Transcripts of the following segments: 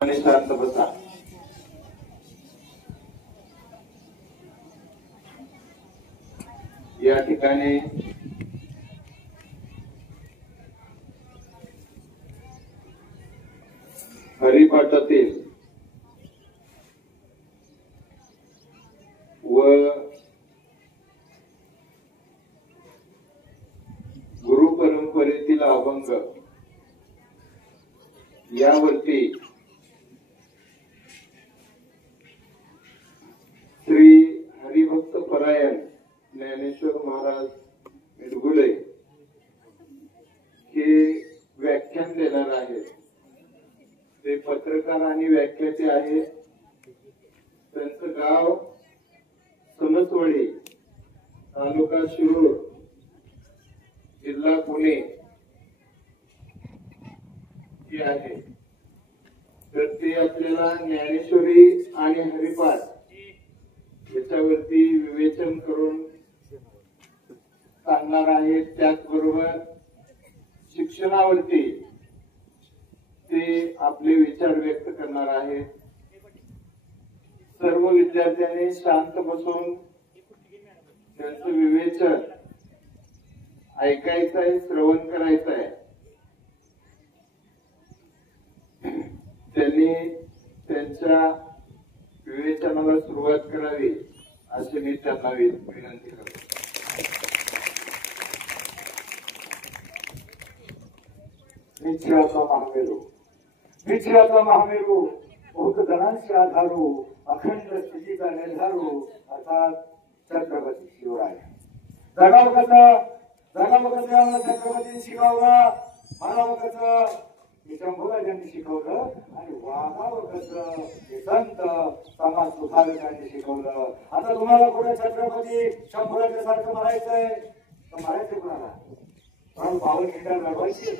शांत बसा. या ठिकाणी हरिपाठातील व गुरु परंपरेतील अभंग यावरती श्री हरिभक्त परायण ज्ञानेश्वर महाराज मिरगुले हे व्याख्यान देणार आहेत. ते पत्रकार आणि व्याख्याते आहेत. त्यांचं गाव सणसवडी, तालुका शिरूर, जिल्हा पुणे हे आहे. तर ते आपल्याला ज्ञानेश्वरी आणि हरिपाठ याच्यावरती विवेचन करून सांगणार आहेत. त्याचबरोबर शिक्षणावरती ते आपले विचार व्यक्त करणार आहेत. सर्व विद्यार्थ्यांनी शांत बसून त्यांचं विवेचन ऐकायचं आहे, श्रवण करायचं आहे. त्यांनी त्यांच्या विवेचनाला सुरुवात करावी अशी मी त्यांना विनंती करतो. मिथिलाचा महामेरू बहुत जणांशी आधारू अखंड स्थितीचा निर्धारू अर्थात छत्रपती शिवराय. जगाव कसं छत्रपतींनी शिकवलं, मानावं कसं हे शंभूराजांनी शिकवलं आणि वागावं कसं हे संत समाज सुधारकांनी शिकवलं. आता तुम्हाला पुढे छत्रपती शंभूराजा सारखं म्हणायचंय तर म्हणायचं कुणाला? पण पावन खिंडा लढवायची,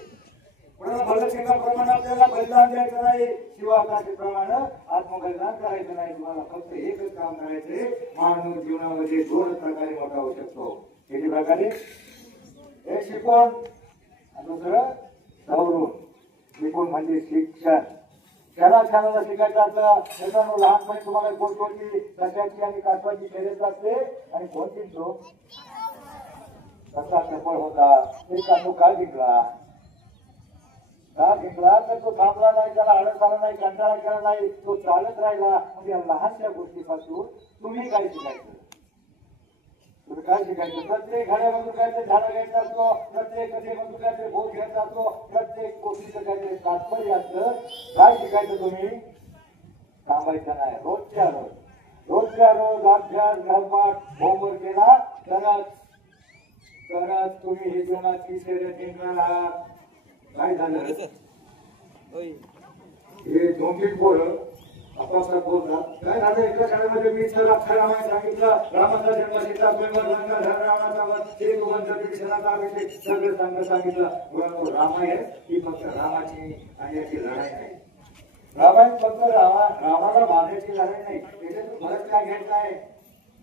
कोणाला भलक्षेत्राप्रमाणे आपल्याला बलिदान द्यायचं नाही, शिवाकाशीप्रमाणे आत्मबलिदान करायचं नाही. तुम्हाला फक्त एकच काम करायचंय. मानव जीवनामध्ये दोन प्रकारे मोठा होऊ शकतो. किती प्रकारे? एक शिकवण आणि दुसरं सवरून. शिकवण म्हणजे शिक्षण. क्षणाला शिकायचं असलं त्याच्यानं लहानपणी तुम्हाला कोणकोणती सध्याची आणि कासवाची शर्यत लागते आणि कोणती तो कसा सफळ होता ते कासव का जिंकला तर तो थांबला नाही, त्याला आळस आला नाही, कंटाळा केला नाही, तो चालत राहिला. म्हणजे लहानशा गोष्टीपासून तुम्ही काय शिकायचं? तुम्ही काय शिकायचं? प्रत्येक घड्यामधून काहीतरी झाडं घ्यायचा असतो, प्रत्येक कथेमधून काहीतरी बोध घ्यायचा असतो, प्रत्येक गोष्टीचं काहीतरी तात्पर्य असतं. काय शिकायचं तुम्ही? थांबायचं नाही. रोजच्या रोज अभ्यास घरपाठ होमवर्क केला तरच तुम्ही हे जीवनाची शर्यत जिंकणार आहात. काय झालं? हे दोन पोरं आपापसात बोलतात. काय झालं? एका शाळेमध्ये मी सर रामायण सांगितलं, रामाचा जन्म, सीता स्वयंवर, लंका धर, रावणाचा वध, हे दोघांचा विभीषणाचा अभिषेक सगळं सांगितलं. रामायण ही फक्त रामाची आणि याची लढाई नाही. रामायण फक्त रामाला मारण्याची लढाई नाही. त्याच्यातून फरक काय घ्यायचा आहे?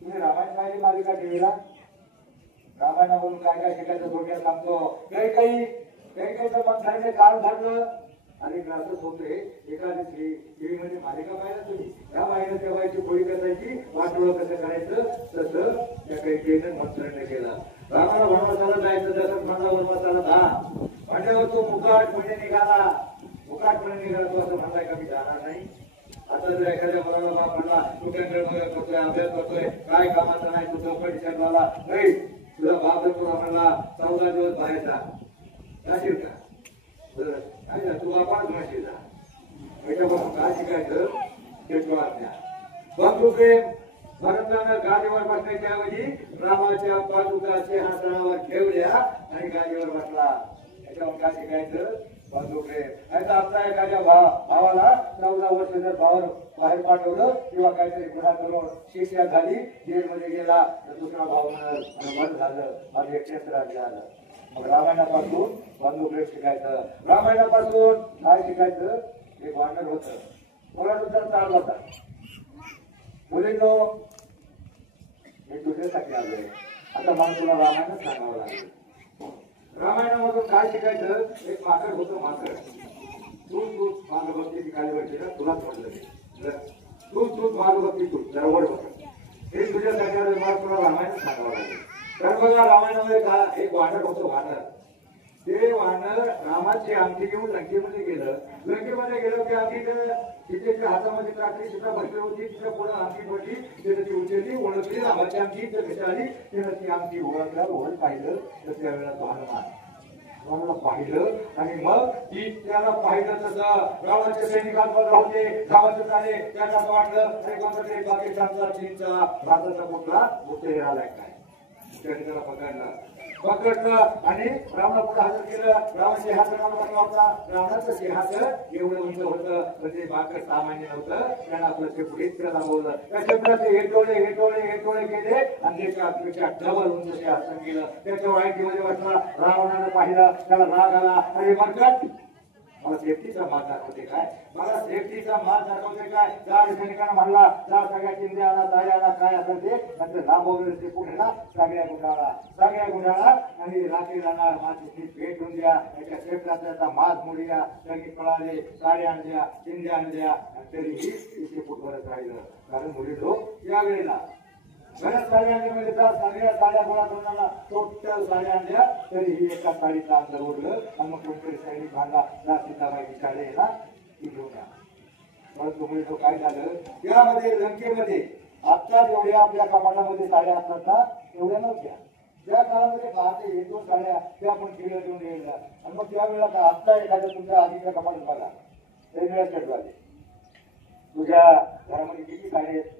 तुम्ही रामायण पाहिजे मालिका टीव्हीला. रामायणावरून काय काय शिकायचं थोडक्यात सांगतो. काही तर मंथाने काल धरलं आणि ग्रासच होते. एकादशी टीव्हीमध्ये मालिका पाहिजे तुम्ही. रामायण तेव्हाची पोळी कसायची, वाटोळं कसं करायचं तसं त्या काही मंत्र्याने केलं. रामाला वनवासाला जायचं, जसं म्हणला वनवासाला जा म्हणल्यावर तो मुकाटपणे निघाला. तो असं म्हणलाय का मी जाणार नाही. आता जर एखाद्या मुलाला बाप म्हणला तू केंद्र करतोय, अभ्यास करतोय, काय कामाचा नाही, तू चौकटी शब्दाला नाही, तुझा बाप जर तुला म्हणला 14 दिवस बाहेर जा, जाशील का? काय तू बापाच म्हणशील ना. याच्यापासून काय शिकायचं? बंधुप्रेम. भरतानं गादीवर बसण्याच्या ऐवजी रामाच्या पादुका सिंहासनावर ठेवल्या आणि गादीवर बसला. याच्यावर काय शिकायचं? बंधुप्रेम. याचा अर्थ एखाद्या भावाला 14 वर्ष जर बाहेर पाठवलं किंवा काहीतरी गुन्हा करून शिक्षा झाली, जेलमध्ये गेला तर दुसरा भाव मन झालं, माझं एक क्षेत्र झालं. मग रामायणापासून बंधुप्रेम शिकायचं. रामायणापासून काय शिकायचं? एक वानर होतं, मुलानुसार चालला होता. मुलींनो मी तुझ्यासाठी आलोय. आता मला तुला रामायण सांगावं लागेल. रामायणामधून काय शिकायचं? एक माकड होतं. तू माझं बघते की काय बघते का तुलाच म्हटलं तू माझं बघते तू जवळ बघ हे तुझ्यासाठी मला तुला रामायण सांगावं लागेल. तर बघा रामायणामध्ये का एक वानर होतं वानर. ते वानर रामाची अंगठी घेऊन लंकेमध्ये गेलं. लंकेमध्ये गेलं की अंगठी सीतेच्या हातामध्ये टाकली. सीता बसली होती तिच्या पुढे अंगठी पडली. तिने ती उचलली ओळखली रामाची अंगठी तर कशी आली. तिने ती अंगठी ओळख पाहिलं तर त्यावेळेला तो हनुमान पाहिलं आणि मग ती त्याला पाहिलं तसं रावणाच्या सैनिकांवर होते गावात आले. त्यांना असं वाटलं अरे कोणता तरी पाकिस्तानचा चीनचा भारताचा कुठला मुख्य आलाय काय. त्याने त्याला पकडलं आणि रावणा पुढे हजर केलं. रावण सिंहासनावर बसला होता. रावणाचं सिंहासन एवढं उंच होतं म्हणजे बाकर सामान्य नव्हतं. त्यानं आपलं ते पुढे त्याला बोललं त्या शब्दात हे टोळे केले आणि त्याच्या डबल उंच सिंहासन गेलं. त्याच्या वाईटीमध्ये बसला. रावणानं पाहिलं त्याला राग आला आणि म्हणतात मला सेफ्टीचा माल दाखवते काय. मला सेफ्टीचा माल दाखवते काय. चार सैनिकांना म्हणला चार सगळ्या चिंध्याला दायाला काय असेल ते नंतर नाम वगैरे ते पुढे ना सगळ्या गुंडाळा आणि रात्री राहणार माझी भेटून द्या. त्याच्या सेफ्टाचा माज मुडीया सगळी पळाले साड्या आणल्या चिंध्या आणल्या तरीही तिथे पुढवरच राहिलं. कारण मुली लोक या वेळेला बऱ्याच साड्या आणल्या सगळ्या साड्या गोळा करून टोटल साड्या आणल्या तरीही एका साडीचं अंतर उरलं आणि मग कोणतरी सैनिक भांडला ना सीताबाईची साडी आहे ना ती घेऊन या. परंतु मुली तो काय झालं त्यामध्ये लंकेमध्ये आता जेवढ्या आपल्या कपाटामध्ये साड्या असतात ना तेवढ्या नव्हत्या. त्या काळामध्ये पाहते एक दोन साड्या त्या आपण किल्ल्या देऊन येईल आणि मग त्यावेळेला आत्ता एखाद्या तुमच्या आधीच्या कपाटात बघा वेगळ्या शर्टवाले तुझ्या घरामध्ये किती साड्या आहेत.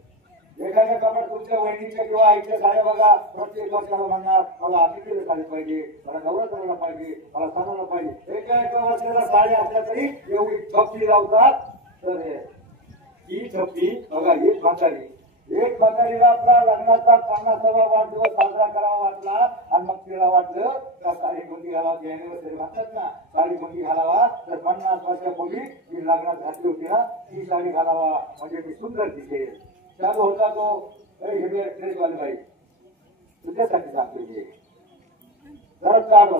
एखाद्या कपाट तुमच्या वहिनीच्या किंवा आईच्या साड्या बघा प्रत्येक वर्षाला म्हणणार मला अतिथीला साडी पाहिजे मला नवरात्राला पाहिजे मला सणाला पाहिजे. एका वर्षाला साड्या असल्या तरी एवढी छपटी लावतात. तर ही छपटी बघा एक म्हातारीला आपला लग्नाचा 50वा वाढदिवस साजरा करावा वाटला आणि मग तिला वाटलं का साडी कोणती घालावा अॅनिव्हर्सरी म्हणतात ना साडी कोणती घालावा तर 50 वर्षापूर्वी जी लग्नात घातली होती ना ती साडी घालावा म्हणजे मी सुंदर दिसेल. चालू होता तो ड्रेसवाली बाई तुझ्यासाठी सांगतो जरा कार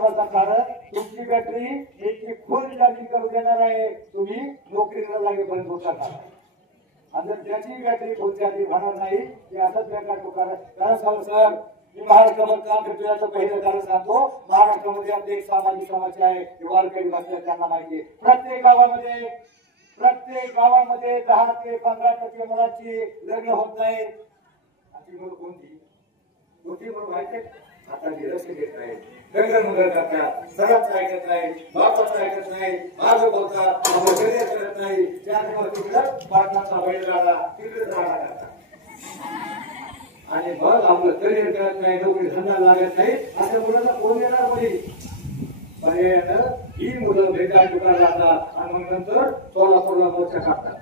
बसा कारण तुमची बॅटरी इतकी फुल चार्जिंग करू देणार आहे तुम्ही नोकरीला लागेपर्यंत उतरणार आहे. आणि जर त्याची बॅटरी फुल चार्जिंग होणार नाही की असंच बेकार तो कारण सर मी महाराष्ट्रामध्ये काम करतो याचं पहिलं कारण सांगतो. महाराष्ट्रामध्ये आपली एक सामाजिक समस्या आहे वारकरी बसल्या त्यांना माहिती आहे. प्रत्येक गावामध्ये 10 ते 15% मुलांची लग्न होत नाही. अशी मुलं कोणती मुलं माहिती आता लक्ष देत नाही लग्न करतात सरात ऐकत नाही बापाचं ऐकत नाही मागं बोलतात करत नाही. 4 दिवस तिकडं पाटणाचा बैलगाडा तिकडेच राहणार करतात आणि मग आपलं करिअर करत नाही नोकरी धंदा लागत नाही. अशा मुलांना कोण येणार मुली पर्यायानं ही मुलं भेटायला दुकान जातात आणि मग नंतर सोलापूरला मोर्चा काढतात.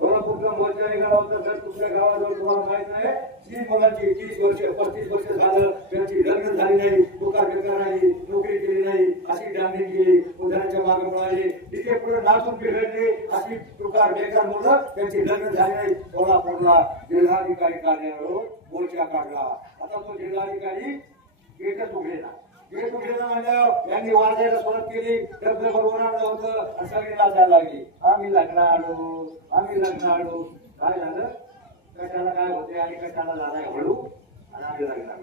सोलापूरचा मोर्चा निघाला होता तर तुमच्या गावाजवळ तुम्हाला माहित नाही 30 मुलांची 30 वर्ष 35 वर्ष झालं त्यांची लग्न झाली नाही दुकान बेकार राहिली नोकरी केली नाही अशी डांबी केली उदाहरणाच्या मागे पळाली तिथे पुढे नाचून बिघडले अशी दुकान बेकार मुलं त्यांची लग्न झाली नाही. सोलापूरला जिल्हाधिकारी कार्यालयावर मोर्चा काढला. आता तो जिल्हाधिकारी गेटच उघडेला म्हणल्यावर यांनी वाजायला सुरुवात केली. बरोबर आणलं होतं आणि सगळी नाचायला लागली आम्ही लग्न आलो काय झालं कशाला काय होते आणि कशाला झालाय हळू आणि आम्ही लग्न आलो.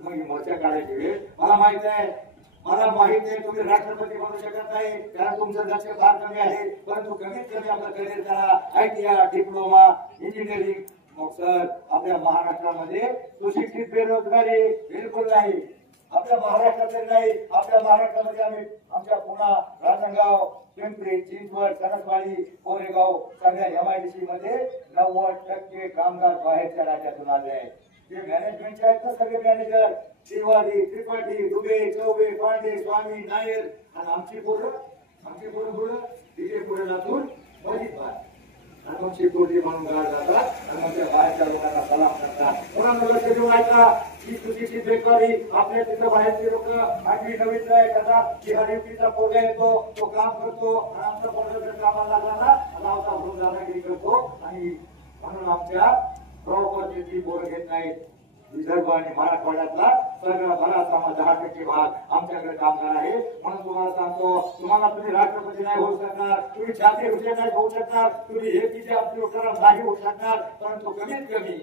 मग मोर्चा काढायची वेळ मला माहित आहे तुम्ही राष्ट्रपती बनू शकत नाही कारण तुमचं लक्ष फार कमी आहे. परंतु कमीत कमी आपलं करिअर करा ITI डिप्लोमा इंजिनिअरिंग. मग सर आपल्या महाराष्ट्रामध्ये सुशिक्षित बेरोजगारी बिलकुल नाही. आपल्या महाराष्ट्रात नाही आपल्या महाराष्ट्रामध्ये आम्ही आमच्या पुणा राजनगाव पिंपरी चिंचवड सरसवाडी कोरेगाव सगळ्या MIDC मध्ये 90% कामगार बाहेरच्या राज्यातून आले आहेत. जे मॅनेजमेंटचे आहेत ना सगळे मॅनेजर शिवाजी त्रिपाठी दुबे चौबे पांडे स्वामी नायर आणि आमची पोरं तिथे पुढे जातून बरीच बाहेर आणि मग शिकवटी म्हणून गाड जातात आणि मग त्या बाहेरच्या लोकांना सलाम करतात. कोणाला लक्ष देऊ ऐका ही सुशिक्षित बेकारी आपल्या तिथं बाहेरचे लोक 8वी 9वीत एखादा बिहारीचा पोरगा येतो तो काम करतो आणि आमचा पोरगा जर कामाला लागला ना गावचा भरून दादागिरी करतो आणि म्हणून आमच्या प्रॉपर्टीची पोरं घेत नाहीत. विदर्भ आणि मराठवाड्यातला सगळा बराच आम्हाला 10% भाग आमच्याकडे कामगार आहे. म्हणून तुम्हाला सांगतो, तुम्हाला तुम्ही राष्ट्रपती नाही होऊ शकणार, तुम्ही जातीय विषय नाही होऊ शकणार, तुम्ही एकीचे उपक्रम नाही होऊ शकणार, परंतु कमीत कमी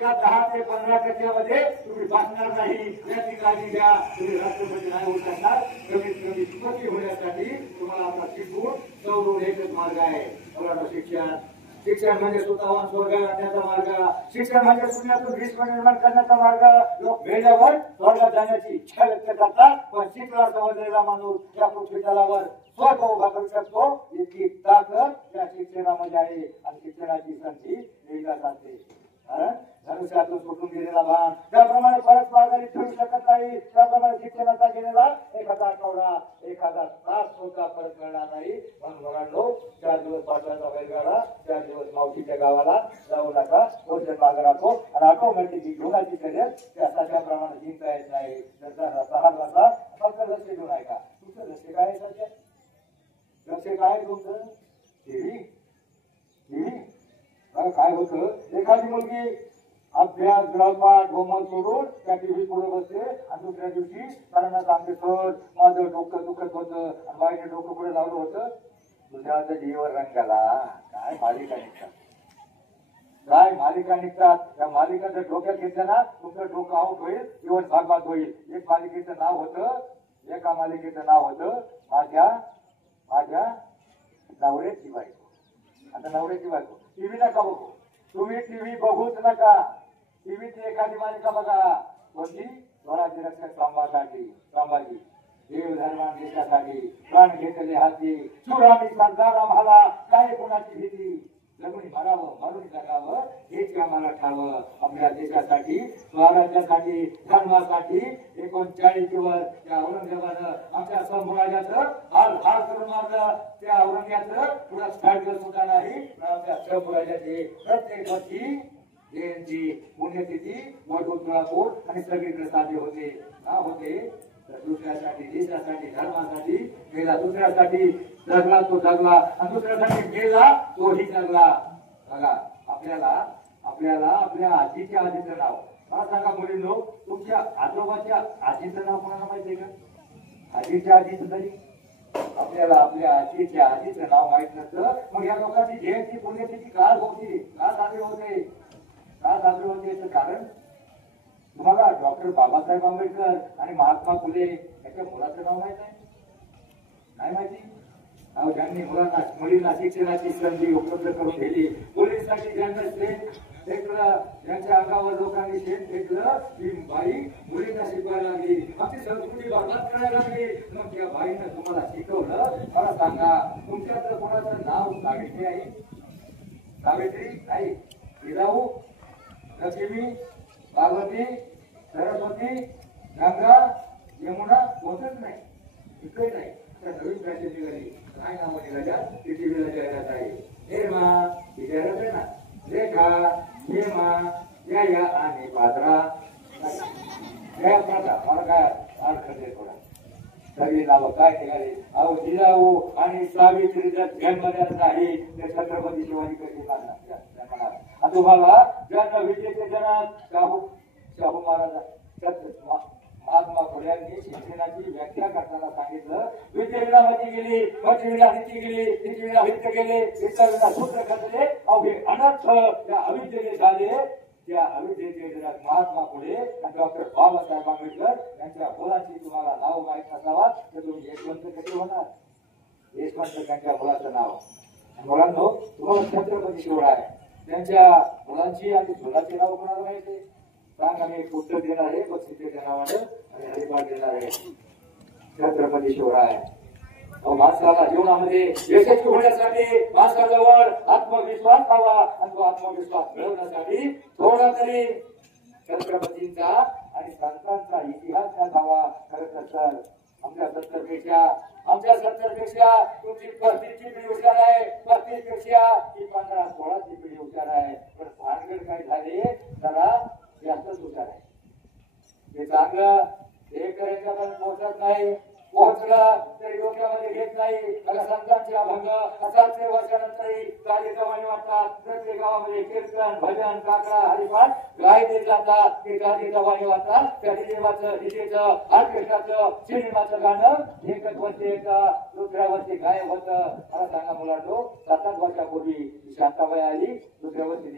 या 10 ते 15% तुम्ही बसणार नाही याची काळजी घ्या. तुम्ही राष्ट्रपती नाही होऊ शकणार. कमीत कमी सुखी होण्यासाठी तुम्हाला आता शिकून सवरून एकच मार्ग आहे. शिक्षण म्हणजे स्वतःहून स्वर्ग आणण्याचा मार्ग. शिक्षण म्हणजे शून्यातून विश्व निर्माण करण्याचा मार्ग. लोक वेळेवर स्वर्गात जाण्याची इच्छा व्यक्त करतात, पण शिकला समजलेला माणूस या पृथ्वी तलावर स्वर्ग उभा करू शकतो इतकी ताकद त्या शिक्षणामध्ये आहे. आणि शिक्षणाची संधी वेगळाच असते. धनुष्यातून सुटून गेलेला बाण त्याप्रमाणे परत माघारी ठेवू शकत नाही. त्याप्रमाणे शिक्षणाचा गेलेला एखादा आठवडा एखादा तास सुद्धा परत मिळणार नाही. म्हणून मुलांनो, 4 दिवस पाठवायचा बैलगाडा, 4 दिवस मावशीच्या गावाला जाऊ नका. भोजन मागे राखो आणि ऑटोमॅटिक घेऊनाची शर्यत त्याप्रमाणे जिंकता येत नाही. लहान वाजता फक्त लक्ष घेऊन ऐका. तुमचं लक्ष काय आहे सध्या? लक्ष काय आहे तुमचं? टीव्ही काय होतं, एखादी मुलगी अभ्यास ग्रहपाठ होमवर्क सोडून त्या टीव्ही पुढे बसते आणि दुसऱ्या दिवशी सरांना सांगते, सर माझं डोकं दुखत होतं आणि बाईने डोकं पुढे लावलं होतं. दुसऱ्याच्या टीव्हीवर रंगाला काय मालिका निघतात. त्या मालिका जर डोक्यात घेतल्या ना, तुमचं डोकं आउट होईल, दिवस भागभाग होईल. एका मालिकेचं नाव होतं माझ्या नवऱ्याची बायको. आता नवऱ्याची बायको टीव्ही नका बघू. तुम्ही टीव्ही बघूच नका. टीव्हीची एखादी मालिका बघा. कोणती? स्वराज्य रक्षक संभाजी देव धर्मान देशासाठी प्राण घेतले हाती, सुरामी सरदार आम्हाला काय कोणाची भीती. जगून मरावं मरून जगावं हेच आम्हाला ठावं. आपल्या देशासाठी स्वराज्यासाठी धर्मासाठी 39 वर त्या औरंगजेबानं आमच्या संभाजाचं हाल करून मारलं. त्या औरंग्याचं पुढं काढलं सुद्धा नाही. आमच्या संभाजाचे प्रत्येक वर्षी जयंती पुण्यतिथी वटू तुळापूर आणि सगळीकडे साजरे होते. दुसऱ्यासाठी देशासाठी धर्मासाठी गेला, दुसऱ्यासाठी जगला तो जगला आणि दुसऱ्यासाठी गेला तोही जगला. बघा, आपल्याला आपल्या आजीच्या आजीचं नाव मला सांगा मुलींनो, तुमच्या आजोबाच्या आजीचं नाव कोणाला माहिती आहे का? आजीच्या आजीचं तरी आपल्याला आपल्या आजीच्या आजीचं नाव माहित नसतं. मग या लोकांची जयंती पुण्यतिथी का होती, का साजरी होते याचं कारण तुम्हाला डॉक्टर बाबासाहेब आंबेडकर आणि महात्मा फुले याच्या मुलाचं नाव माहित आहे? नाही माहिती? ज्यांनी मुलींना शिक्षणाची संधी उपलब्ध करून दिली, मुलींसाठी ज्यांना त्यांच्या अंगावर लोकांनी शेण फेकलं, ती बाई मुलींना शिकवायला लागली, आमची संस्कृती बरबाद करायला लागली. मग त्या बाईनं तुम्हाला शिकवलं. मला सांगा, तुमच्याकडे कोणाचं नाव सावित्री आहे? सावित्री नाही. जिजाऊ, लक्ष्मी, पार्वती, सरस्वती, गंगा, यमुना होतच नाही. इकडे नाही. नवीन फॅशन निघाली, काय नाव निघाल्या ती टीव्हीला जाहिरात आहे. हेमा ही जाहिरात आहे ना, रेखा, हेमा, या आणि पात्रा मला काय अर्थ दे थोडा. सगळी नावं काय निघाली. अहो जिजाऊ आणि सावित्री जर जन्मल्याच नाही ते छत्रपती शिवाजी कशी लागणार. तुम्हाला ज्यांना विजेचे जनक शाहू महाराज महात्मा फुल्यांनी शिक्षणाची व्याख्या करताना सांगितलं, विद्येला मती गेली, मतीला नीती गेली, नीतीला हित गेले, इतरला सूत्र खचले, अवघे अनर्थ त्या अविद्येने झाले. त्या अविद्येचे जनक महात्मा फुले आणि डॉक्टर बाबासाहेब आंबेडकर यांच्या मुलाची तुम्हाला नाव माहीत नसावा तर तुम्ही यशवंत कसे होणार? यशवंत त्यांच्या मुलाचं नाव. मुलांनो, तुम्हाला छत्रपती शिवराय त्यांच्या मुलांची आणि मुलाची नाव कोणाला माहिती? सांग. आम्ही एक उत्तर देणार आहे बक्षिसेच्या नावानं आणि हरिपाठ देणार आहे. छत्रपती शिवराय. माणसाला जीवनामध्ये यशस्वी होण्यासाठी माणसाजवळ आत्मविश्वास हवा आणि तो आत्मविश्वास मिळवण्यासाठी थोडा तरी छत्रपतींचा आणि संतांचा इतिहास हवा. खरं तर आमच्या 70पेक्षा तुमची 35ची पिढी हुशार आहे. 35पेक्षा ती 15-16ची पिढी हुशार आहे. पण भानगड काय झाले, जरा जास्तच हुशार आहे. ते चांगलं हे करायचं पण पोहोचत नाही. पोहोचला तरी डोक्यामध्ये घेत नाही. मला संतांचे अभंग असाच वर्षानंतरही कार्यक्रमाने वाटतात. प्रत्येक गावामध्ये कीर्तन भजन काकडा हरिपाठ गायले जातात. ते कार्यक्रमाने वाटतात. त्या सिनेमाचं डीजेचं ऑर्केस्ट्राचं सिनेमाचं गाणं एकच वर्षी एका दुसऱ्या वर्षी गायब होतं. मला सांगा मुलांनो 7-8 वर्षापूर्वी शांताबाई आली दुसऱ्या वर्षी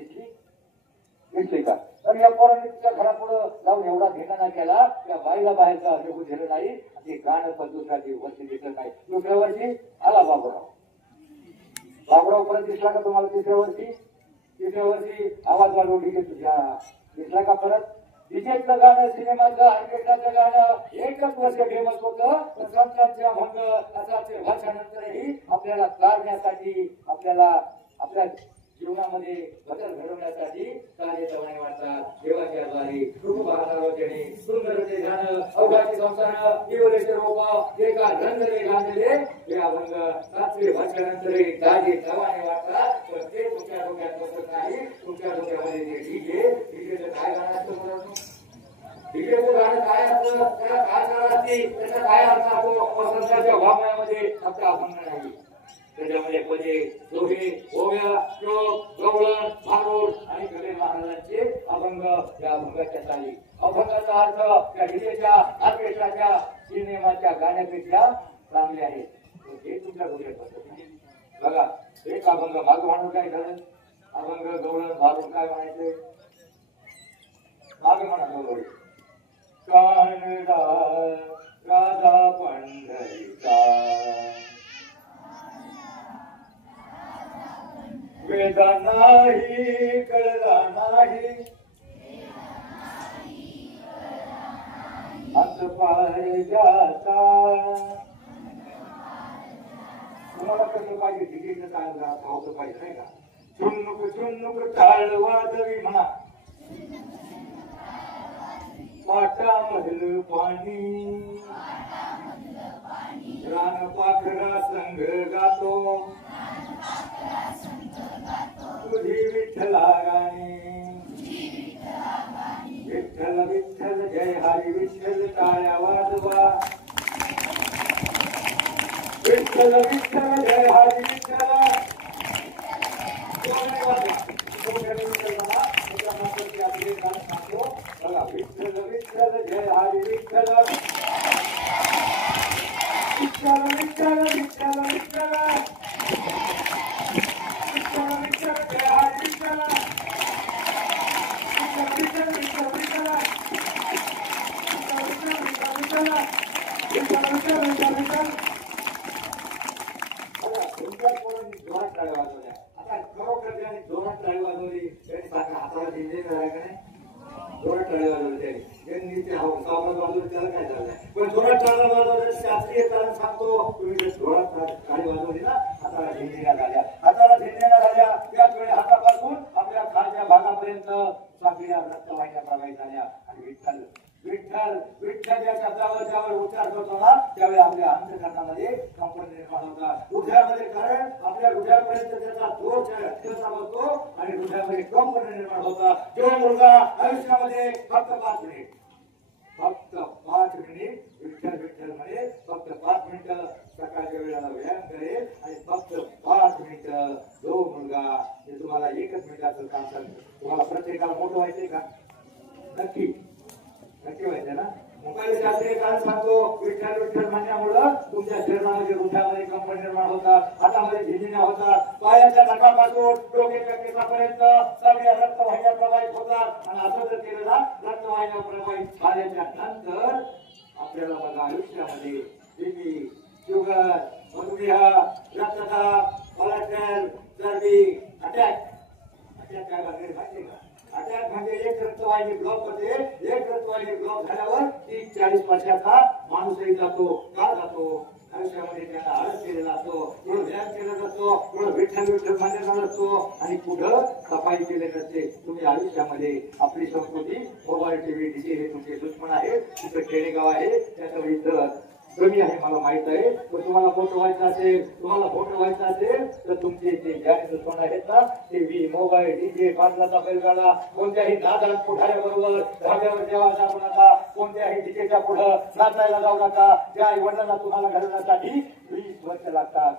दिसली का? पण या पोरांनी तिच्या घरापुढं जाऊन एवढा धिंगाणा केला त्या बाईला बाहेरचा निघून दिलं नाही. ते गाणं पण दुसऱ्या वर्षी दिसलं नाही. दुसऱ्या वर्षी आला बाबूराव परत दिसला का तुम्हाला? तिसऱ्या वर्षी आवाज वाढवून डीजे तुझ्या दिसला का परत? डीजेचं गाणं सिनेमाचं ऑर्केस्ट्राचं गाणं एकच वर्ष फेमस होतं. संतांचे अभंग असाचे भाषानंतरही आपल्याला काढण्यासाठी आपल्याला आपल्या जीवनामध्ये बदल घडवण्यासाठी कार्य करणे वाटतात. देवाच्या द्वारे कृपा आलोचने सुंदरते ध्यान अवघाची संसार जीवलेचे रोप एका रंगले गांधले हे अभंग सातवे भाषानंतरही दाजी दवाने वाटतात. पण ते तुमच्या डोक्यात बसत नाही. तुमच्या डोक्यामध्ये जे डीजेचं काय गाणं असतं मुलांनो? डीजेचं गाणं काय असतं? त्याला काय चाल असते? त्याचा काय अर्थ असतो? संसाराच्या वाङ्मयामध्ये फक्त अभंग नाही. त्याच्यामध्ये पदे दोहे ओव्या श्लोक गवळण भारूड आणि गले महाराजांचे अभंग या अभंगाच्या चाली. अभंगाचा अर्थ त्या डीजेच्या ऑर्केस्ट्राच्या सिनेमाच्या गाण्यापेक्षा चांगले आहेत. हे तुमच्या डोक्यात बसत बघा. एक अभंग माग म्हणून काय झालं? अभंग गवळण भारूड काय म्हणायचे? मागे म्हणा गवळण कानडा राधा पंढरीचा वेदा नाही कळला नाही अंत पाय जाता. तुम्हाला कसं पाहिजे? तिकीट चांगला भावचं पाहिजे नाही का? झुन्नुक टाळ वाजवी म्हणा पाटामधलं पाणी रान पाखरा संग गातो तुझी विठ्ठला गाणी. विठ्ठल विठ्ठल जय हरी विठ्ठल टाळ्या वाजवा. विठ्ठल विठ्ठल जय हरी विठ्ठल बघा. विठ्ठल विठ्ठल जय हरी विठ्ठल विठ्ठल विठ्ठल विठ्ठल विठ्ठल शास्त्रीय कारण सांगतो. तुम्ही जोरात गाडी वाजवली ना हाताला झिंजण्या झाल्या. हाताला झिंजण्या झाल्या त्याच वेळी हातापासून आपल्या खालच्या भागापर्यंत साखळ्या रक्तवाहिन्या प्रवाहित झाल्या. आणि विठ्ठल विठ्ठल विठ्ठल या शब्दावर ज्यावेळी उच्चार करतो ना त्यावेळी आपल्या अंतःकरणामध्ये कंपन निर्माण होतात. हृदयामध्ये कारण आपल्या हृदयापर्यंत त्याचा दोष ठेवता बसतो आणि हृदयामध्ये कंपन निर्माण होतात. जो मुलगा आयुष्यामध्ये फक्त 5 मिनिट विठ्ठल विठ्ठल म्हणे फक्त 5 मिनिटं सकाळच्या वेळेला व्यायाम करेल आणि फक्त 5 मिनिटं जो मुलगा हे तुम्हाला 1 मिनिटाचं काम करतो. तुम्हाला प्रत्येकाला मोठं व्हायचंय का? नक्की व्हायचं ना. मोबाईल शास्त्रीय कारण सांगतो. विठ्ठल विठ्ठल म्हणण्यामुळं तुमच्या शरीरामध्ये हृदयामध्ये कंपन निर्माण होतात. हातामध्ये झिंजण्या होतात. पायाच्या नखापासून डोक्याच्या केसापर्यंत सगळ्या रक्तवाहिन्या प्रवाहित होतात. आणि असं जर केलं ना रक्तवाहिन्या प्रवाहित झाल्याच्या नंतर आपल्याला बघा आयुष्यामध्ये बीपी शुगर मधुमेह रक्तदाब कोलेस्ट्रॉल चरबी अटॅक काय वगैरे माहिती का? अटॅक म्हणजे एक रक्तवाहिनी ब्लॉक होते. एक रक्तवाहिनी ब्लॉक झाल्यावर 30-40 वर्षाचा माणूसही जातो. का जातो? आयुष्यामध्ये त्याला आळस केलेला असतो. थोडं व्यायाम केला नसतो. थोडं विठ्ठल विठ्ठल मानलेला नसतो आणि कुठं सफाई केली नसते. तुम्ही आयुष्यामध्ये आपली संस्कृती मोबाईल टीव्ही डीजे हे तुमचे दुश्मन आहे. तिथं खेडेगाव आहे त्याचं इथं कमी आहे मला माहित आहे. पण तुम्हाला मोठं व्हायचं असेल तर तुमचे ते बाहेरचं सोनं आहेत ना टीव्ही मोबाईल डीजे पाटलाचा बैलगाडा कोणत्याही नादात पुढाऱ्याबरोबर धाब्यावर जेव्हा जाऊ नका कोणत्याही डीजेच्या पुढं नाचायला जाऊ नका त्या आई वडिलांना तुम्हाला घडवण्यासाठी 20 वर्ष लागतात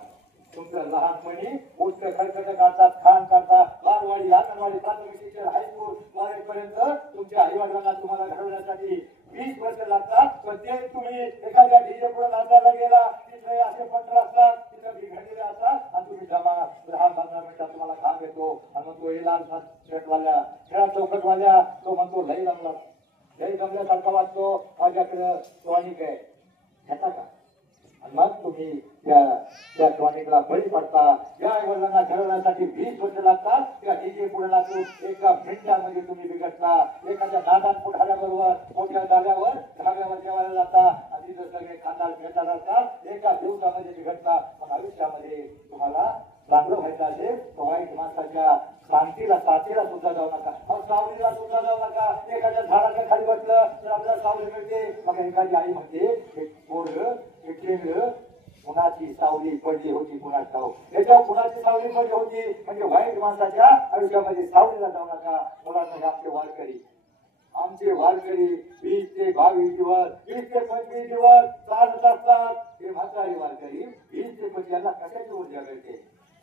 तुमचं लहानपणी उच्च खडखड काढतात खाण काढतात बालवाडी अंगणवाडी प्राथमिक शिक्षण हायस्कूल कॉलेजपर्यंत तुमच्या आई वडिलांना तुम्हाला घडवण्यासाठी 20 वर्ष लागतात पण ते तुम्ही एखाद्या डीजे पुढे नाचायला गेला तिथे असे पत्र असतात तिथे बिघडलेले असतात आणि तुम्ही जमा 10-15 मिनिटात तुम्हाला काम येतो आणि मग तो लाल शर्टवाल्या खेळा चौकटवाल्या तो म्हणतो लई जमल्यासारखा वाटतो माझ्याकडे टॉनिक आहे घेता का आणि मग तुम्ही त्या टॉनिकला बळी पडता या वडिलांना घडवण्यासाठी 20 वर्ष लागतात त्या डीजे पुढे लागून एका मिनिटामध्ये तुम्ही बिघडता एखाद्या नादात पुढाऱ्याबरोबर मोठ्या जाग्यावर धाब्यावर जेवायला जाता आणि तिथं सगळे खानदार भेटायला असतात एका दिवसामध्ये बिघडता पण आयुष्यामध्ये तुम्हाला चांगलं व्हायचं असेल तर वाईट माणसाच्या शांतीला साथीला सुद्धा जाऊ नका मग सावलीला सुद्धा जाऊ नका एखाद्या झाडाच्या खाली बसलं तर आपल्याला सावली मिळते मग एखादी आई म्हणते एक पोरं एक टेंगळं कुणाची सावली पडली होती कुणाच ठाऊ याच्यावर कुणाची सावली पडली होती म्हणजे वाईट माणसाच्या आयुष्यामध्ये सावलीला जाऊ नका मुलांना आमचे वारकरी 20 ते 22 दिवस 20 ते 25 दिवस चालत असतात हे म्हातारी वारकरी 20 ते 25 यांना कशाची ऊर्जा मिळते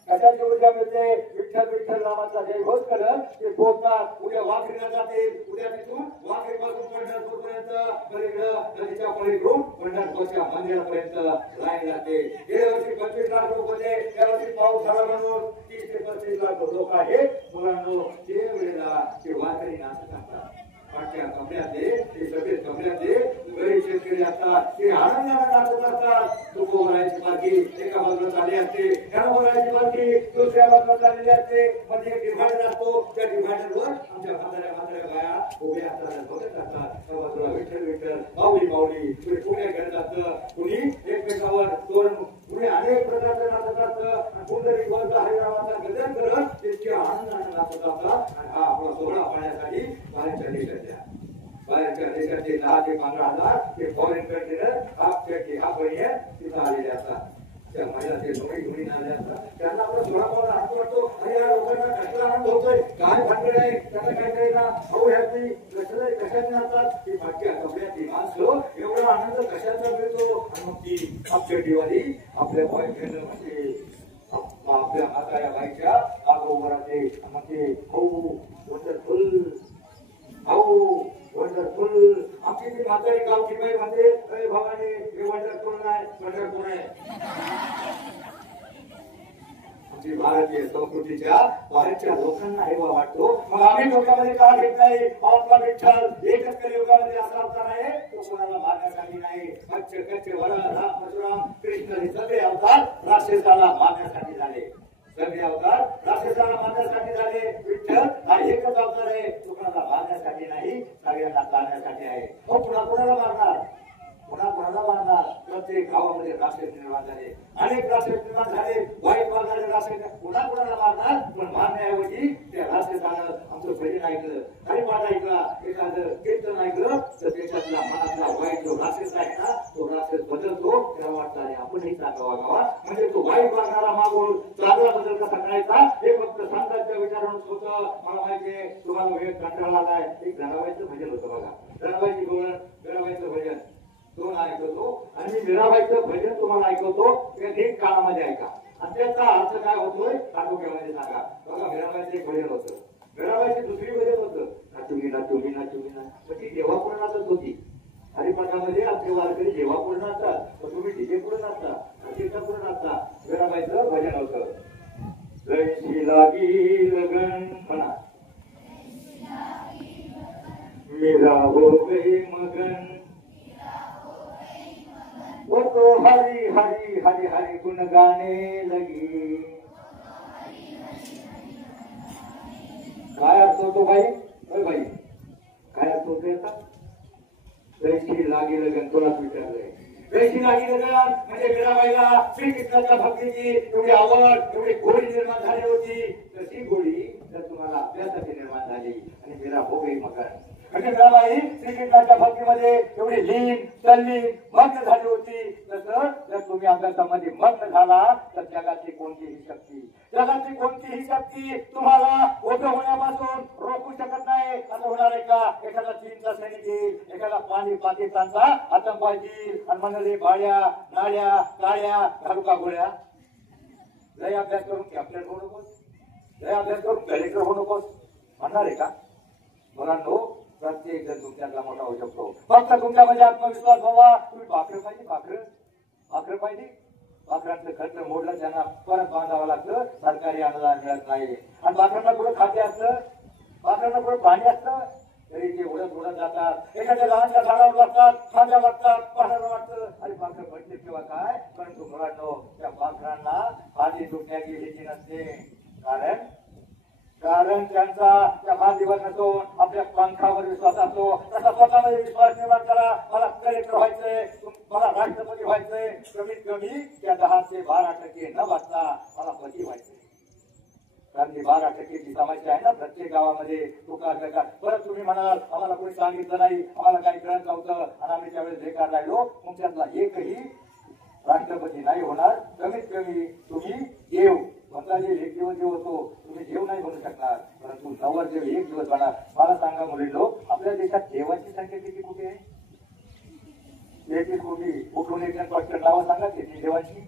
कशाची ऊर्जा मिळते विठ्ठल विठ्ठल नामाचा जय घोष करत ते बोलतात उद्या वाखरीला जातील उद्या तिथून वाखरीपासून पंढरपूर पर्यंत नदीच्या पलीकडून पंढरपूरच्या मंदिरापर्यंत लाईन जाते गेल्या वर्षी 25 लाख लोक होते या वर्षी पाऊस झाला म्हणून 30 ते 35 लाख लोक आहेत मुलांना ते वेळेला ते वारकरी नाचत असतात पाट्या कपड्यातले ते सगळे कपड्यातले गरीब शेतकरी असतात ते आनंदाने नाचत असतात तुकोबरायची पालखी एका बाजूला चालली असते ज्ञानोबरायची पालखी दुसऱ्या बाजूला चाललेली असते मध्ये एक डिव्हायडर असतो त्या डिव्हायडरवर आमच्या म्हाताऱ्या बाया उभ्या असतात बघत असतात त्या बाजूला विठ्ठल विठ्ठल माऊली माऊली पुढे पुण्या करत असतं कुणी एकमेकावर तोरण पुढे अनेक प्रकारचे नाचत असतं कुंडली गोलचा हरिनामाचा गजर करत इतक्या आनंदाने नाचत असतात आणि हा आपला सोहळा पाहण्यासाठी बाहेरच्या देशाचे 10 ते 15 हजार ते फॉरेन कंटेनर हाफ बनियन तिथं आलेले असतात त्या महिलाचे धुणी आले असतात त्यांना आपला सोहळा पाहून आनंद वाटतो आणि या लोकांना कसला आनंद होतोय काय भांडण आहे त्यांना काय करायला भाऊ ह्याची कशाने असतात ती फाटक्या कपड्याची माणसं एवढा आनंद कशाचा मिळतो आणि मग ती अपचेटीवाली आपल्या बॉयफ्रेंड म्हणजे आपल्या म्हाताऱ्या बाईच्या आगोबराचे मग ते भाऊ वंडरफुल वंडरफुल आमची ती म्हातारी गावची बाई म्हणते अरे भावाने हे वंडरफुल नाही वंडरफुल आहे आमची भारतीय संस्कृतीच्या बाहेरच्या लोकांना हेवा वाटतो मग आम्ही लोकांमध्ये का घेत नाही आपला विठ्ठल एकच कलियुगामध्ये असा अवतार आहे तो कोणाला मारण्यासाठी नाही कच्चे वरण राम परशुराम कृष्ण हे सगळे अवतार राक्षसाला मारण्यासाठी झाले सगळे अवतार राक्षसाला मारण्यासाठी झाले विठ्ठल हा एकच अवतार आहे तो कोणाला मारण्यासाठी नाही सगळ्यांना चालण्यासाठी आहे मग पुन्हा कोणाला मारणार प्रत्येक गावामध्ये राक्षस निर्माण झाले अनेक राक्षस निर्माण झाले वाईट मार्गाने राक्षस कोणाला मारणार पण मारण्याऐवजी त्या राक्षसानं आमचं भजन ऐकलं हरिपाठ ऐकला एखादं कीर्तन ऐकलं तर त्याच्यातला मनातला वाईट जो राक्षस आहे ना तो राक्षस बदलतो त्याला वाटतं आणि आपणही चांगला वागावा म्हणजे तो वाईट मारणारा मागून चांगला बदल कसा करायचा हे फक्त संतांच्या विचारानुच होतं मला माहितीये तुम्हाला वेळ कंटाळा आलाय एक धनाबाईचं भजन होतं बघा धनाबाईची गवळण मीराबाईचं भजन दोन ऐकवतो आणि मी मीराबाईचं भजन तुम्हाला ऐकवतो ते एक काळामध्ये ऐका आणि त्याचा अर्थ काय होतोय आटोक्यामध्ये सांगा बघा मीराबाईचं एक भजन होतं मीराबाईची दुसरी भजन होतं नाचुमी पण ती देवा पुढे नाचत होती हरिपाठामध्ये आपले वारकरी देवा पुढे नाचतात पण तुम्ही डीजे पुढे नाचता कीर्तन पुढे नाचता मीराबाईचं भजन होतं जैशी लागी लगन म्हणा मीरा हो गई मगन वो तो हरी हरी हरी हरी गुण गाने लगी काय अर्थ होतो भाई भाई काय अर्थ होतो आता जैशी लागी लगन तुलाच विचारलंय जैशी लागी लगन म्हणजे मीराबाईला श्रीकृष्णाच्या भक्तीची एवढी आवड एवढी गोडी निर्माण झाली होती तशी गोडी तर तुम्हाला अभ्यासाची निर्माण झाली आणि मीरा हो गई मगन खंडेराबाई श्रीकृष्णाच्या भक्तीमध्ये एवढी लीन तल्लीन मग्न झाली होती, तसं जर तुम्ही अभ्यासामध्ये मग्न झाला तर जगाची कोणतीही शक्ती तुम्हाला ओझं होण्यापासून रोखू शकत नाही. असं होणार आहे का? एखादा चीनचा सैनिक येईल, एखादा पाकिस्तानचा आतंकवादी येईल आणि म्हणाले भाड्या नाड्या काळ्या घालू का गोळ्या? लय अभ्यास करून कॅप्टन होऊ नकोस, लय अभ्यास करून कलेक्टर होऊ नकोस म्हणणार आहे का? मुलांनो, प्रत्येक जण तुमच्यातला मोठा होऊ शकतो. फक्त तुमच्यामध्ये आत्मविश्वास व्हावा. तुम्ही भाकरं पाहिजे. भाकरांचं खर्च मोडलं, त्यांना परत बांधावं लागतं. सरकारी अनुदान मिळत नाही. आणि भाकरांना कुठं खाते असतं, भाकरांना कुठं पाणी असतं, तरी ते उडत जातात. एखाद्या लहानच्या झाडावर लागतात, खांद्या वाटतात, पाण्याला वाटतं आणि भाकर पडते किंवा काय. परंतु मुलांनो, त्या भाकरांना पाणी दुखण्याची भीती नसते. कारण त्यांचा त्या फांदीवर नसून आपल्या पंखावर विश्वास असतो. तसा स्वतःमध्ये विश्वास निर्माण करा. मला कलेक्टर व्हायचंय, मला राष्ट्रपती व्हायचंय. कमीत कमी त्या 10 ते 12% न वाचता मला पती व्हायचंय. कारण ती 12%ची समस्या आहे ना प्रत्येक गावामध्ये. परत तुम्ही म्हणाल आम्हाला कोणी सांगितलं नाही, आम्हाला काही कळत नव्हतं आणि आम्ही त्यावेळेस बेकार राहिलो. तुमच्यातला एकही राष्ट्रपती नाही होणार. कमीत कमी तुम्ही देव स्वतःचे एक दिवस देव होतो, तुम्ही देव नाही बनू शकणार, परंतु नवरदेव एक दिवस बनणार. मला सांगा मुलींनो, आपल्या देशात देवाची संख्या किती कुठे आहे? 33 कोटी. कुठून एक नावं सांगा किती देवाची?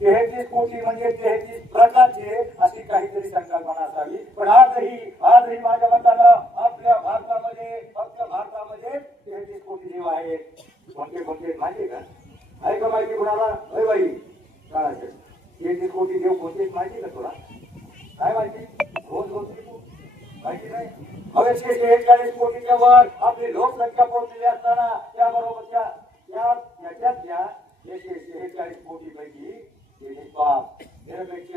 33 कोटी म्हणजे 33 प्रकारचे अशी काहीतरी संकल्पना असावी. पण आजही माझ्या मतानं आपल्या भारतामध्ये फक्त 33 कोटी देव आहेत. कोणते माहिती का? आहे का माहिती कुणाला? अरे बाई काय 33 कोटी देव कोणतेच माहिती का तुला? काय माहिती? रोज बोलते तू, माहिती नाही. हवे 46 कोटीच्या वर आपली लोकसंख्या पोहोचलेली असताना त्याबरोबरच्या याच्यातल्या 46 कोटी पैकी निरपेक्ष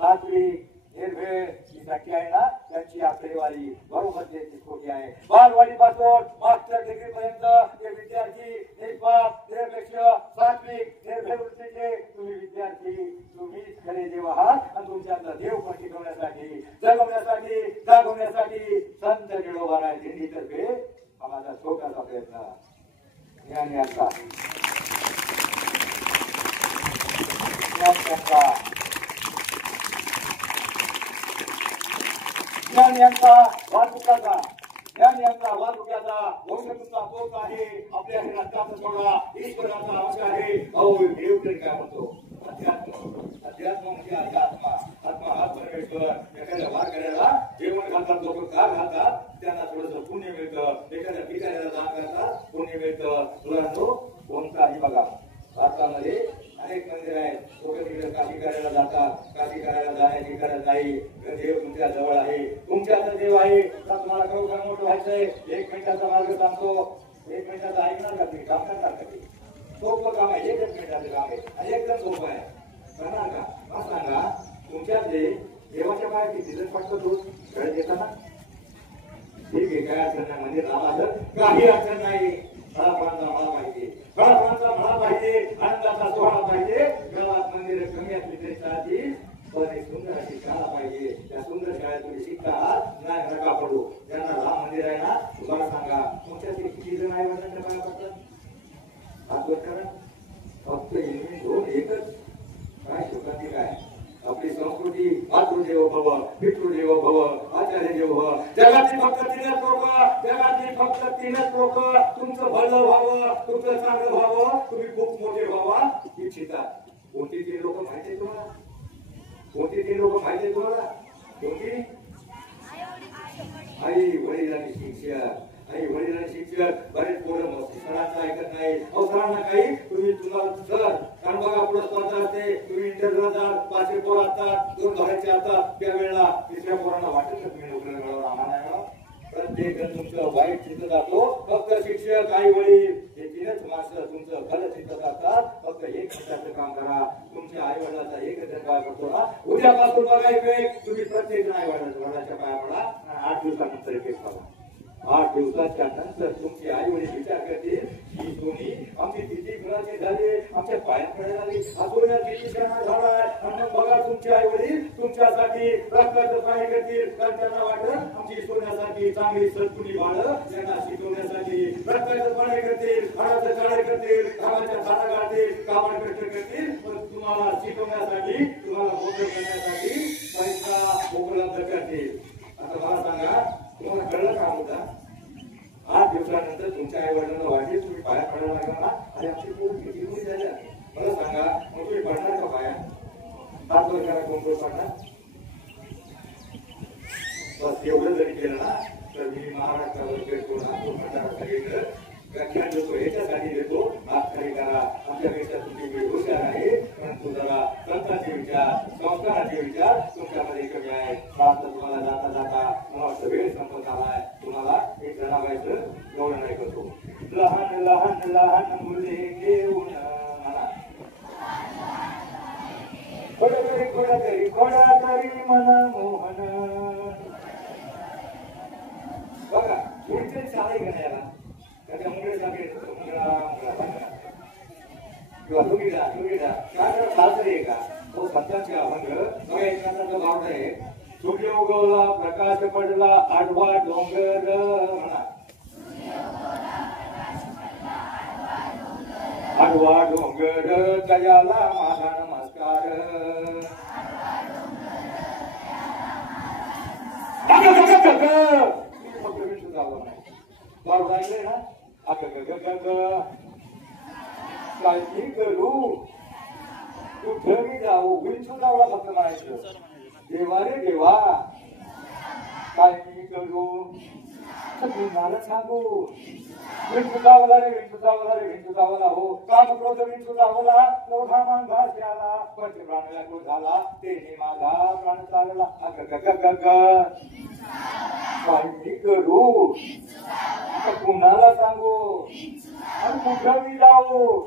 सात्विक निर्भेळ ही संख्या आहे ना, त्यांची आकडेवारी बरोबर 33 कोटी आहे. बालवाडी पासून मास्टर डिग्री पर्यंत हे विद्यार्थी निष्पाप निरपेक्ष सात्विक निर्भेळ वृत्तीचे तुम्ही विद्यार्थी, तुम्हीच खरे देव आहात. आणि तुमच्यातला देव पण टिकवण्यासाठी जागवण्यासाठी संत गिळोबाराय दिंडीतर्फे हा माझा छोटासा प्रयत्न. ज्ञान यांचा वाहतुकाचा वंशकृता पोच आहे. आपल्या हे रक्ताचा थोडा ईश्वराचा अंश आहे. देव तरी काय म्हणतो? अध्यात्म म्हणजे आत्मा हा परमेश्वर. एखाद्या वारकऱ्याला जेवण घालतात लोक का घालतात? त्यांना थोडस पुण्य मिळतं. एखाद्या भिकाऱ्याला दान करतात, पुण्य मिळतं. मुलांनो, कोणताही बघा भारतामध्ये अनेक मंदिर आहेत. लोक तिकडे काशी करायला जातात. काशी करायला जाण्याची गरज नाही. देव तुमच्या जवळ आहे, तुमच्याचा देव आहे. तुम्हाला खरोखर मोठं व्हायचंय, 1 मिनिटाचा मार्ग सांगतो. 1 मिनिटाचं ऐकणार का तुम्ही? काम करणार का? सोपं काम आहे, 1 मिनिटाचं काम आहे आणि एकदम सोपं आहे. करणार का? मला सांगा, तुमच्यातले देवाच्या पाया किती जण पडतो तू कळत येताना? ठीक आहे, काय अडचण नाही. मंदिर लावायचं काही अडचण नाही. फळाफळांचा मला पाहिजे, आनंदाचा सोहळा पाहिजे. गावात मंदिर कमी असली तरी चालतील, पण एक सुंदर अशी शाळा पाहिजे. त्या सुंदर शाळेत तुम्ही शिकता नाही नका पडू. ज्यांना लहान मंदिर आहे ना, तुम्हाला सांगा तुमच्यातील किती जण आई वडिलांच्या पाया पडतात? हात वर करा. फक्त दोन एकच. काय शोकांती काय? आपली संस्कृती मातृदेवो भव, पितृदेवो भव, आचार्य देव भव. जगातील फक्त 3च लोक तुमचं भलं व्हावं, तुमचं चांगलं व्हावं, तुम्ही खूप मोठे व्हावा इच्छितात. कोणती 3 लोक माहिती तुम्हाला? कोणती 3 लोक माहिती तुम्हाला? कोणती? आई वडील आणि शिक्षक. आई वडील आणि शिक्षक. बरेच पोरं सरांचं ऐकत नाही. सरांना काही तुम्हाला सर कारण बघा पुढे स्पर्धा असते, तुम्ही इंटरव्ह्यू जाल, 500 पोरं असतात, 2 भरायचे असतात. त्यावेळेला 3ऱ्या पोरांना वाटत का तुम्ही नोकरी मिळवणार? आम्हाला प्रत्येक जण तुमचं वाईट चिंतत असतो. फक्त शिक्षक आई वडील हे 3च माणसं तुमचं भलं चिंतत असतात. फक्त 1 मिनिटाचं काम करा. तुमच्या आई वडिलाचा 1 जण पाय पडतो ना, उद्यापासून बघा एक तुम्ही प्रत्येक जण आई वडिलाच्या पाया पडा. 8 दिवसानंतर एक बघा. 8 दिवसाच्या नंतर तुमचे आई वडील विचार करतील ही दोन्ही आमची किती गुणाची झाली, आमच्या पायात पडायला लागली, किती क्षण झालाय. आणि मग बघा तुमच्या तुमचे आई वडील तुमच्यासाठी रक्ताचं पाणी करतील, कारण त्यांना वाटत आमची सोन्यासारखी चांगली सद्गुणी बाळ यांना शिकवण्यासाठी रक्ताचं पाणी करतील, हाडाचं काळे करतील, कामाच्या झाडा काढतील, कामात कष्ट करतील, पण तुम्हाला शिकवण्यासाठी तुम्हाला मोठं करण्यासाठी पैसा उपलब्ध करतील. आता मला सांगा, तुम्हाला कळलं का होता? 8 दिवसानंतर तुमच्या आई वडिलांना वाटले तुम्ही पाया पडायला लागला ना, आणि आमची पोट किती मोठी झाल्या. मला सांगा, मग तुम्ही पडणार का पाया? हात वर करा, कोण पडणार? बस एवढं जरी केलं ना, तर मी महाराष्ट्रावर फिरतो ना, सगळीकडे व्याख्यान देतो, याच्यासाठी देतो. हात खाली करा. आमच्यापेक्षा तुमची हुशार आहे, परंतु जरा संतांचे विचार, संस्काराचे विचार तुमच्यामध्ये कमी आहे. आता तुम्हाला जाता जाता मला वेळ संपत आलाय. तुम्हाला एक जणावायचं एवढं नाही करतो. लहान लहान लहान मुले घेऊन म्हणा, थोडा तरी म्हणा मोहन. बघा पुढचे चालय का नाही याला, त्याच्या मुंगळे सांगायचं किंवा लुगीडा काय सासरे का तो सत्याचे अभंग. बघा एकनाथाचा भाव आहे, सूर्य उगवला प्रकाश पडला आडवा डोंगर म्हणा, आडवा डोंगर दयाला माझा नमस्कार. फक्त मी सुद्धा बाळ राहिले ना, काय करू कुठे जाऊ, विंचू जावला फक्त म्हणायचं. देवा रे देवा काय मी करू, मला सांगू. विंचू चावला रे, विंचू चावला रे, विंचू चावला हो. काम क्रोध विंचू चावला, लोढा मान घास आला, पंच प्राणाला क्रोध झाला, तेने माझा प्राण चालला. काय मी करू, कुणाला सांगू, आणि कुठं मी जाऊ.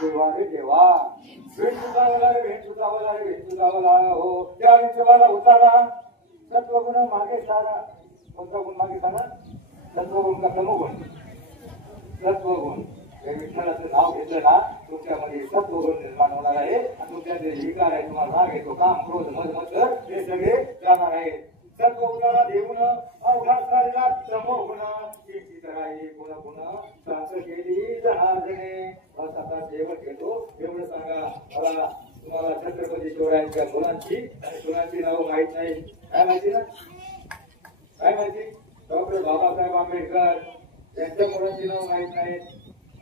देवा रे देवा विंचू चावला रे, विंचू चावला रे, विंचू चावला हो. त्या विंचूला उतारा सत्वगुण मागे सारा. कोणता गुण मागे सारा? सत्वगुण का तमोगुण? सत्वगुण. हे विठ्ठलाचं नाव घेतलं ना, तुमच्यामध्ये सत्वगुण निर्माण होणार आहे. तुमच्या जे विकार आहे, तुम्हाला राग येतो, काम क्रोध मद मत्सर, हे सगळे जाणार आहे. सत्वगुणाला देऊन अवघा सारीला तमोगुण गुण गुण सांस केली जनार्दने. आता शेवट घेतो, एवढं सांगा मला. तुम्हाला छत्रपती शिवरायांच्या मुलांची आणि सुनांची नावं माहित नाही. काय माहिती ना? काय माहिती? डॉक्टर बाबासाहेब आंबेडकर यांच्या मुलांची नाव माहित नाही.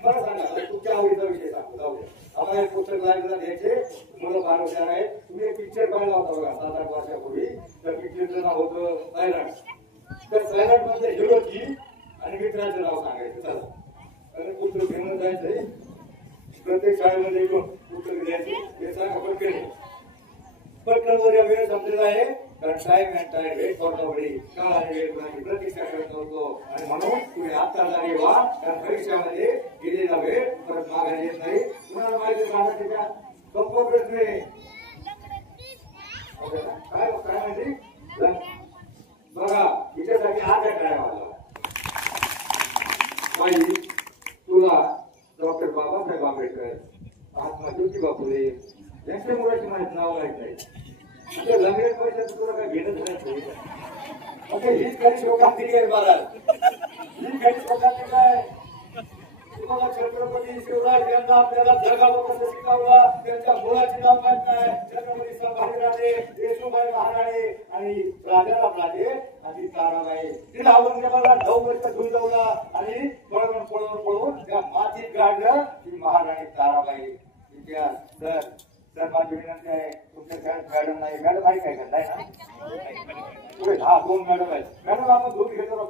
मला सांगा, तुमच्या आवडीचा विषय सांगतो. जाऊ दे, आम्हाला एक पुस्तक लायब्ररीला द्यायचे. मुलं फार हुशार आहेत. तुम्ही एक पिक्चर पाहिला होता बघा 7-8 वर्षापूर्वी. त्या पिक्चरचं नाव होतं सायलंट. तर सायलंट मध्ये हिरोची आणि मित्राचं नाव सांगायचं. चला, आणि पुस्तक घेऊन जायचंय. प्रत्येक शाळेमध्ये पुस्तक द्यायचे. हे सांगा पटकन. पटकन वर वेळ संपलेला आहे, कारण time and time wait for nobody. काळ आणि वेळ कोणाची प्रतीक्षा करत नव्हतो, आणि म्हणून तुम्ही आता जागे व्हा, कारण भविष्यामध्ये गेलेला वेळ परत माघारी येत नाही. तुम्हाला माहिती सांगा त्याच्या संपूर्ण प्रश्न काय काय माहिती बघा. हिच्यासाठी आता काय व्हायला बाई, तुला डॉक्टर बाबासाहेब आंबेडकर, महात्मा ज्योतिबा फुले यांच्या मुलाची माहिती नाव माहित नाही. लंगड्या पैशाचं तुला काय घेणं झालं? हीच खरी शोकांतिरी आहे महाराज, ही खरी शोकांतिरी आहे. तुम्हाला छत्रपती शिवराज यांना आपल्याला जगाला कसं शिकवलं, त्यांच्या मुलाची नाव माहित नाही. छत्रपती संभाजीराजे, येशूबाई महाराणे आणि राजाराम राजे आणि ताराबाई. तिला औरंगजेबाला 9 वर्ष झुंजवला आणि पळवून पळवून पळवून त्या मातीत गाडलं ती महाराणी ताराबाई. इतिहास तर माझी विनंती आहे, तुमच्या शाळेत मॅडम नाही. मॅडम आहे काय करताय ना? पुढे 2 मॅडम आहेत. मॅडम आपण दूध घेतो ना,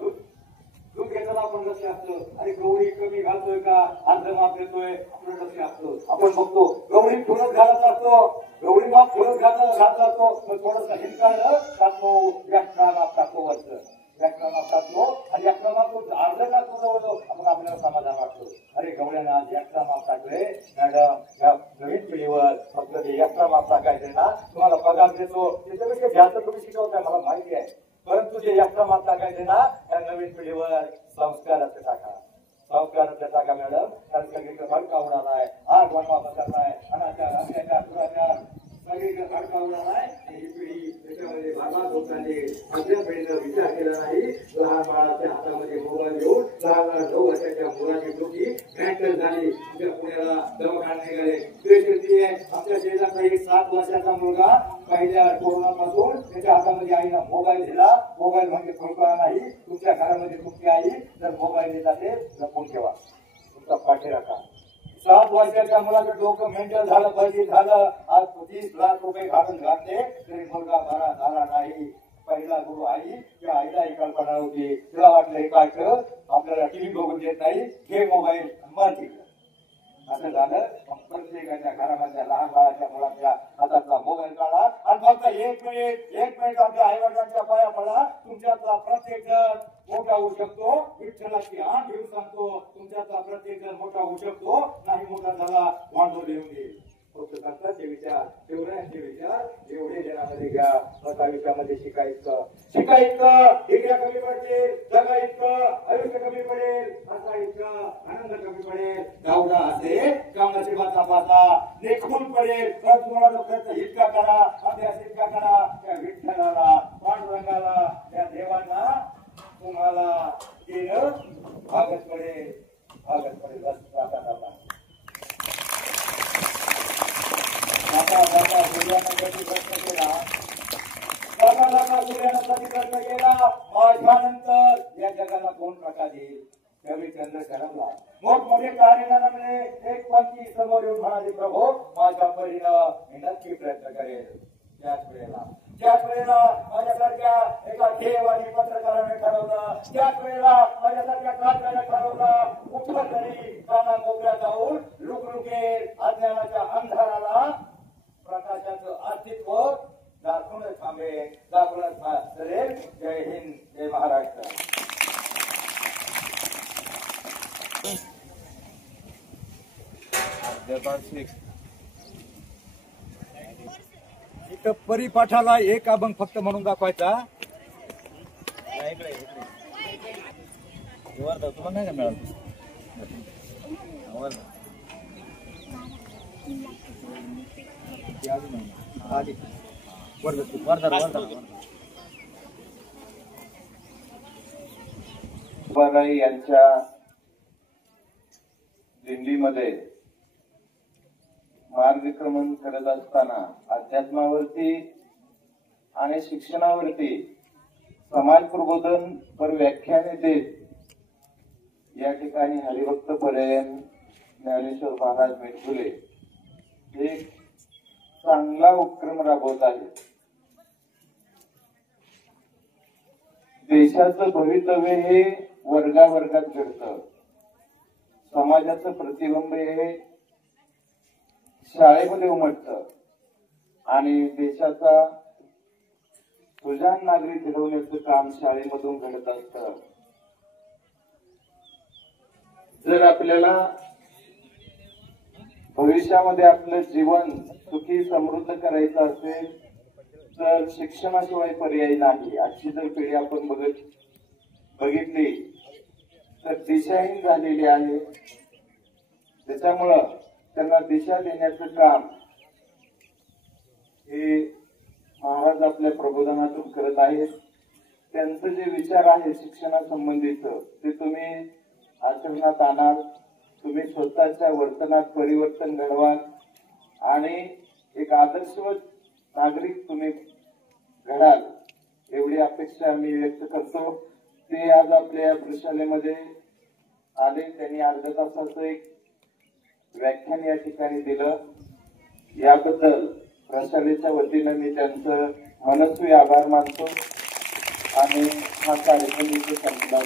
दूध घेताना आपण लक्ष असतं. आणि गवळी कमी घालतोय का, अर्ध माप देतोय, आपलं लक्ष असतं. आपण बघतो गवळी थोडंच घालत असतो, गवळी माप थोडंच घालत असतो, पण थोडंसं हिंकाळलं टाकतो, एक्स्ट्रा माप टाकतो, वरचं एक्स्ट्रा माप टाकतो आणि एक्स्ट्रा माप तो अर्ध टाकतो जवळ, मग आपल्याला समाधान वाटतो. अरे गवळ्याने आज एक्स्ट्रा माप टाकले मॅडम, या नवीन पिढीवर फक्त ते एक्स्ट्रा माप टाकायचे ना, तुम्हाला पगार देतो, त्याच्यापेक्षा जास्त तुम्ही शिकवताय मला माहिती आहे. परंतु जे एक्स्ट्रा माप टाकायचे ना, त्या नवीन पिढीवर संस्काराचे टाका, संस्काराचे टाका मॅडम. कारण सगळीकडे भडका उडालाय, आग बनवा पसरलाय, अनाचार अत्याचार दुराचार सगळीकडे अडकावला आहे ही पिढी त्याच्यामध्ये बर्बाद होत चालली आपल्या पिढीनं विचार केला नाही लहान बाळाच्या हातामध्ये मोबाईल घेऊन लहान 9 वर्षाच्या मुलाची डोकी मेंटल झाली उद्या पुण्याला दवाखान्यात निघाले स्पेशलिटी आहे आमच्या शेजारचा एक 7 वर्षाचा मुलगा पहिल्या कोरोनापासून त्याच्या हातामध्ये आईला मोबाईल दिला मोबाईल म्हणजे फुलका नाही तुमच्या घरामध्ये तुमची आई जर मोबाईल देत असेल जपून ठेवा तुमचा पाठी राखा 7 वर्षाच्या मुलाचं डोकं मेंटल झालं पाहिजे झालं आज 30 लाख रुपये घालून घातले तरी मुलगा बरा झाला नाही पहिला गुरु आई त्या आईला ही कल्पना होती तिला वाटलं हे काय आपल्याला टीव्ही बघून देत नाही हे मोबाईल मराठी असं झालं प्रत्येकाच्या घरामधल्या लहान बाळाच्या मुलाच्या हातातला मोबाईल काढा आणि फक्त एक मिनिट आपल्या आई वडिलांच्या पाया पडा तुमच्यातला प्रत्येक जण मोठा होऊ शकतो विठ्ठलाची आण घेऊन सांगतो तुमच्यातला प्रत्येक जण मोठा होऊ शकतो नाही मोठा झाला वांडो लिहून घे फक्त सत्ताचे विचार तेवढ्यांचे विचार एवढे जनामध्ये घ्या मग आयुष्यामध्ये शिकायचं डिग्र्या कमी पडतील जगा इतकं आयुष्य कमी पडेल असा इतकं आनंद कमी पडेल गावडा असे कामाचे वाचा देखून पडेल तर तुम्हाला खर्च इतका करा अभ्यास इतका करा त्या विठ्ठलाला पांडुरंगाला त्या देवांना तुम्हाला केलं भागत पडेल बस जाता माझ्यानंतर या जगाला कोण प्रकाश देईल त्यावेळी चंद्र शरमला मोठमोठे कार्यक्रमाने एक पंक्ती समोर येऊन म्हणाले प्रभू माझ्या परीनं मी नक्की प्रयत्न करेल त्याच वेळेला माझ्यासारख्या एका ध्येयवादी पत्रकाराने ठरवलं त्याच वेळेला माझ्यासारख्या कार्यक्रमाने ठरवलं कुठं तरी काना कोपऱ्यात जाऊन लुकलुकेल अज्ञानाच्या अंधाराला प्रकाशाचं अस्तित्व दाखवूनच थांबेल दाखवूनच सरेल जय हिंद जय महाराष्ट्र इथं परिपाठाला एक अभंग फक्त म्हणून दाखवायचा तुला नाही का मिळालं तुकाराम यांच्या दिंडीमध्ये मार्गक्रमण करत असताना अध्यात्मावरती आणि शिक्षणावरती समाज प्रबोधन पर व्याख्याने देत या ठिकाणी हरिभक्त पर्यंत ज्ञानेश्वर महाराज मेटकुले एक चांगला उपक्रम राबवत आहेत. देशाचं भवितव्य हे वर्गावर्गात घडतं. समाजाचं प्रतिबिंब हे शाळेमध्ये उमटतं आणि देशाचा सुजाण नागरिक घडवण्याचं काम शाळेमधून घडत असतं. जर आपल्याला भविष्यामध्ये आपलं जीवन सुखी समृद्ध करायचं असेल तर शिक्षणाशिवाय पर्याय नाही. आजची जर पिढी आपण बघितली तर दिशाहीन झालेली आहे. त्याच्यामुळं त्यांना दिशा देण्याचं काम हे महाराज आपल्या प्रबोधनातून करत आहेत. त्यांचे जे विचार आहेत शिक्षणासंबंधीच ते तुम्ही आचरणात आणाल. तुम्ही स्वतःच्या वर्तनात परिवर्तन घडवाल आणि एक आदर्शवत नागरिक तुम्ही घडाल एवढी अपेक्षा मी व्यक्त करतो. ते आज आपल्या प्रशालेमध्ये आले. त्यांनी अर्ध्या तासाचं एक व्याख्यान या ठिकाणी दिलं. याबद्दल प्रशालेच्या वतीनं मी त्यांचं मनस्वी आभार मानतो आणि हा कार्यक्रम इथे संपला.